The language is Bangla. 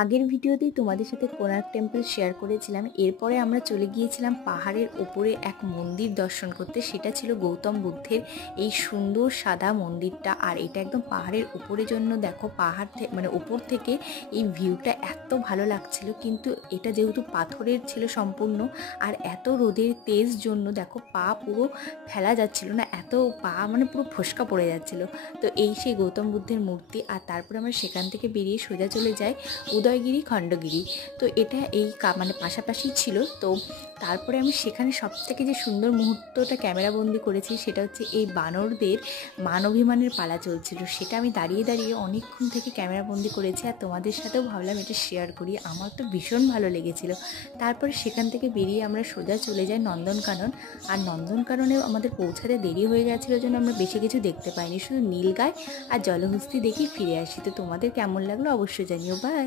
আগের ভিডিওতেই তোমাদের সাথে কোণার্ক টেম্পল শেয়ার করেছিলাম। এরপরে আমরা চলে গিয়েছিলাম পাহাড়ের ওপরে এক মন্দির দর্শন করতে। সেটা ছিল গৌতম বুদ্ধের এই সুন্দর সাদা মন্দিরটা। আর এটা একদম পাহাড়ের উপরের জন্য দেখো, পাহাড় মানে উপর থেকে এই ভিউটা এত ভালো লাগছিল। কিন্তু এটা যেহেতু পাথরের ছিল সম্পূর্ণ, আর এত রোদের তেজ জন্য দেখো পা পুরো ফেলা যাচ্ছিল না, এত পা মানে পুরো ফোসকা পড়ে যাচ্ছিল। তো এই সেই গৌতম বুদ্ধের মূর্তি। আর তারপরে আমরা সেখান থেকে বেরিয়ে সোজা চলে যাই উদয়গিরি খণ্ডগিরি। তো এটা এই মানে পাশাপাশি ছিল। তো তারপরে আমি সেখানে সবথেকে যে সুন্দর মুহূর্তটা ক্যামেরাবন্দি করেছি সেটা হচ্ছে এই বানরদের মানবিমানের পালা চলছিল। সেটা আমি দাঁড়িয়ে দাঁড়িয়ে অনেকক্ষণ থেকে ক্যামেরাবন্দি করেছি, আর তোমাদের সাথেও ভাবলাম এটা শেয়ার করি। আমার তো ভীষণ ভালো লেগেছিল। তারপরে সেখান থেকে বেরিয়ে আমরা সোজা চলে যাই নন্দনকানন। আর নন্দনকাননেও আমাদের পৌঁছাতে দেরি হয়ে গেছিলো জন্য আমরা বেশি কিছু দেখতে পাইনি, শুধু নীলগাই আর জলহস্তী দেখি ফিরে আসি। তো তোমাদের কেমন লাগলো অবশ্যই জানিও। বাই।